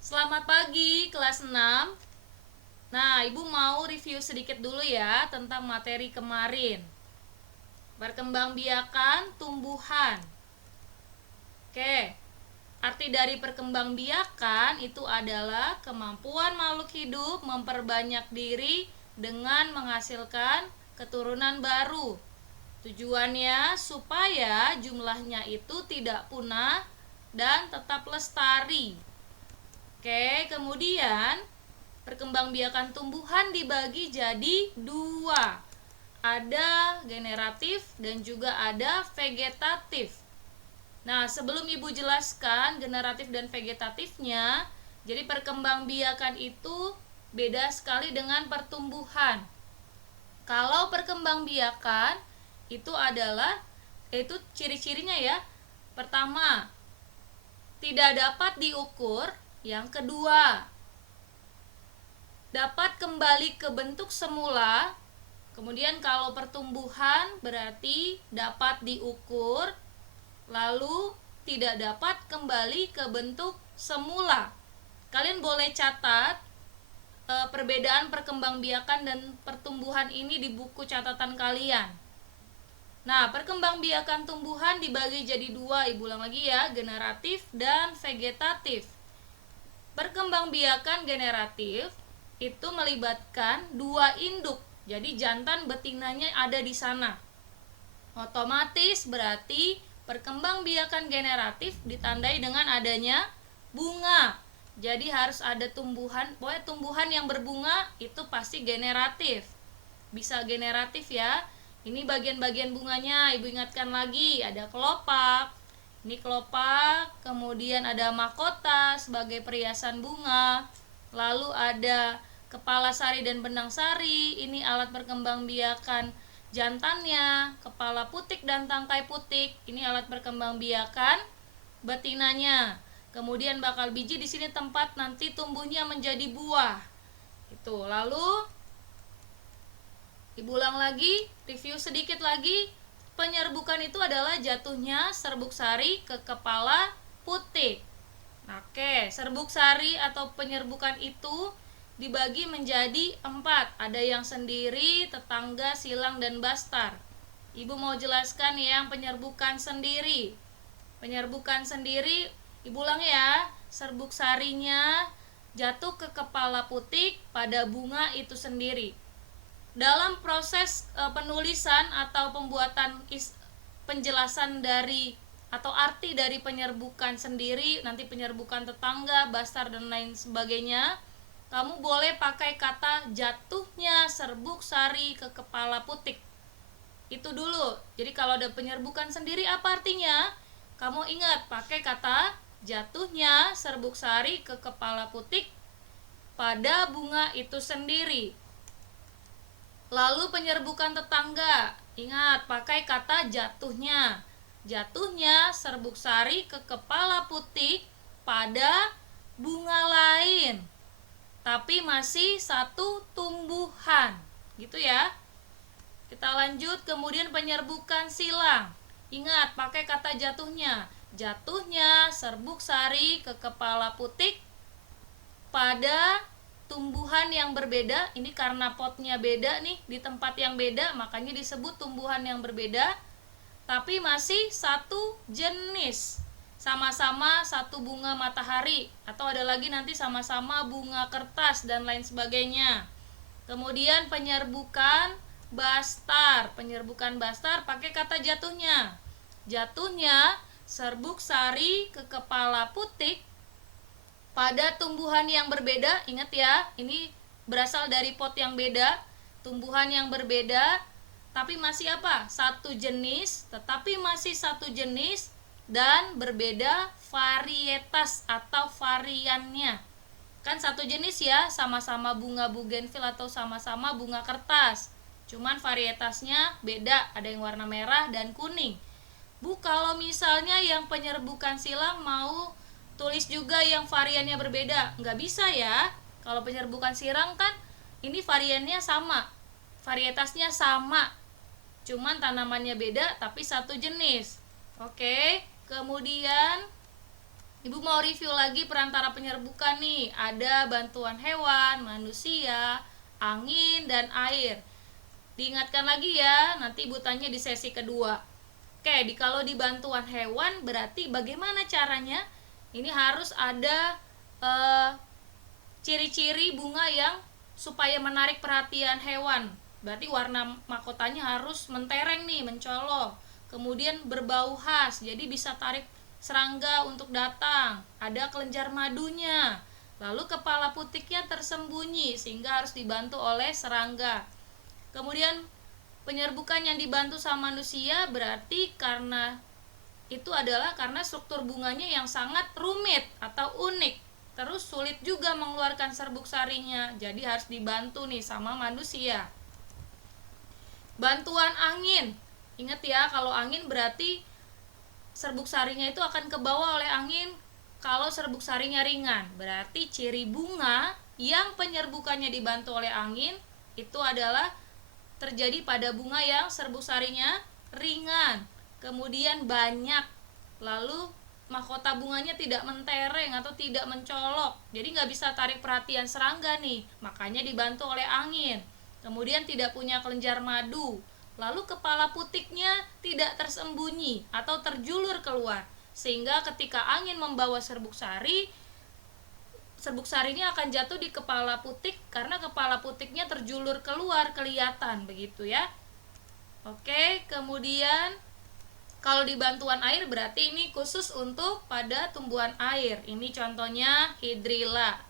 Selamat pagi kelas 6. Nah, Ibu mau review sedikit dulu ya tentang materi kemarin. Perkembangbiakan tumbuhan. Oke. Arti dari perkembangbiakan itu adalah kemampuan makhluk hidup memperbanyak diri dengan menghasilkan keturunan baru. Tujuannya supaya jumlahnya itu tidak punah dan tetap lestari. Oke, kemudian perkembangbiakan tumbuhan dibagi jadi dua. Ada generatif dan juga ada vegetatif. Nah, sebelum Ibu jelaskan generatif dan vegetatifnya, jadi perkembangbiakan itu beda sekali dengan pertumbuhan. Kalau perkembangbiakan itu adalah itu ciri-cirinya ya. Pertama, tidak dapat diukur. Yang kedua, dapat kembali ke bentuk semula. Kemudian kalau pertumbuhan berarti dapat diukur, lalu tidak dapat kembali ke bentuk semula. Kalian boleh catat perbedaan perkembangbiakan dan pertumbuhan ini di buku catatan kalian. Nah, perkembangbiakan tumbuhan dibagi jadi dua, Ibu ulang lagi ya, generatif dan vegetatif. Perkembangbiakan generatif itu melibatkan dua induk, jadi jantan betinanya ada di sana. Otomatis berarti perkembangbiakan generatif ditandai dengan adanya bunga. Jadi harus ada tumbuhan, pokoknya tumbuhan yang berbunga itu pasti generatif. Bisa generatif ya. Ini bagian-bagian bunganya, Ibu ingatkan lagi, ada kelopak. Ini kelopak, kemudian ada mahkota sebagai perhiasan bunga. Lalu ada kepala sari dan benang sari, ini alat perkembangbiakan jantannya, kepala putik dan tangkai putik, ini alat perkembangbiakan betinanya. Kemudian bakal biji di sini tempat nanti tumbuhnya menjadi buah. Itu. Lalu Ibu ulang lagi, review sedikit lagi. Penyerbukan itu adalah jatuhnya serbuk sari ke kepala putik. Oke, serbuk sari atau penyerbukan itu dibagi menjadi 4. Ada yang sendiri, tetangga, silang, dan bastar. Ibu mau jelaskan yang penyerbukan sendiri. Penyerbukan sendiri, Ibu ulang ya. Serbuk sarinya jatuh ke kepala putik pada bunga itu sendiri. Dalam proses penulisan atau pembuatan penjelasan dari atau arti dari penyerbukan sendiri, nanti penyerbukan tetangga, bastar dan lain sebagainya, kamu boleh pakai kata jatuhnya serbuk sari ke kepala putik. Itu dulu. Jadi kalau ada penyerbukan sendiri apa artinya? Kamu ingat pakai kata jatuhnya serbuk sari ke kepala putik pada bunga itu sendiri. Lalu penyerbukan tetangga, ingat pakai kata jatuhnya. Jatuhnya serbuk sari ke kepala putik pada bunga lain, tapi masih satu tumbuhan. Gitu ya. Kita lanjut, kemudian penyerbukan silang. Ingat pakai kata jatuhnya. Jatuhnya serbuk sari ke kepala putik pada tumbuhan yang berbeda. Ini karena potnya beda nih, di tempat yang beda, makanya disebut tumbuhan yang berbeda, tapi masih satu jenis, sama-sama satu bunga matahari, atau ada lagi nanti sama-sama bunga kertas dan lain sebagainya. Kemudian penyerbukan bastar. Penyerbukan bastar pakai kata jatuhnya. Jatuhnya serbuk sari ke kepala putik pada tumbuhan yang berbeda. Ingat ya, ini berasal dari pot yang beda, tumbuhan yang berbeda, tapi masih apa? Satu jenis, tetapi masih satu jenis dan berbeda varietas atau variannya. Kan satu jenis ya, sama-sama bunga bugenvil atau sama-sama bunga kertas. Cuman varietasnya beda, ada yang warna merah dan kuning. Bu, kalau misalnya yang penyerbukan silang mau tulis juga yang variannya berbeda, nggak bisa ya. Kalau penyerbukan silang kan ini variannya sama, varietasnya sama, cuman tanamannya beda tapi satu jenis. Oke, kemudian Ibu mau review lagi perantara penyerbukan nih. Ada bantuan hewan, manusia, angin, dan air. Diingatkan lagi ya, nanti ibu tanya di sesi kedua. Oke, kalau di bantuan hewan berarti bagaimana caranya? Ini harus ada ciri-ciri bunga yang supaya menarik perhatian hewan. Berarti warna mahkotanya harus mentereng nih, mencolok. Kemudian berbau khas, jadi bisa tarik serangga untuk datang. Ada kelenjar madunya. Lalu kepala putiknya tersembunyi sehingga harus dibantu oleh serangga. Kemudian penyerbukan yang dibantu sama manusia berarti karena itu adalah karena struktur bunganya yang sangat rumit atau unik. Terus sulit juga mengeluarkan serbuk sarinya. Jadi harus dibantu nih sama manusia. Bantuan angin. Ingat ya, kalau angin berarti serbuk sarinya itu akan kebawa oleh angin. Kalau serbuk sarinya ringan, berarti ciri bunga yang penyerbukannya dibantu oleh angin itu adalah terjadi pada bunga yang serbuk sarinya ringan, kemudian banyak, lalu mahkota bunganya tidak mentereng atau tidak mencolok, jadi nggak bisa tarik perhatian serangga nih, makanya dibantu oleh angin. Kemudian tidak punya kelenjar madu, lalu kepala putiknya tidak tersembunyi atau terjulur keluar, sehingga ketika angin membawa serbuk sarinya akan jatuh di kepala putik karena kepala putiknya terjulur keluar, kelihatan begitu ya. Oke, kemudian kalau di bantuan air berarti ini khusus untuk pada tumbuhan air. Ini contohnya hidrilla.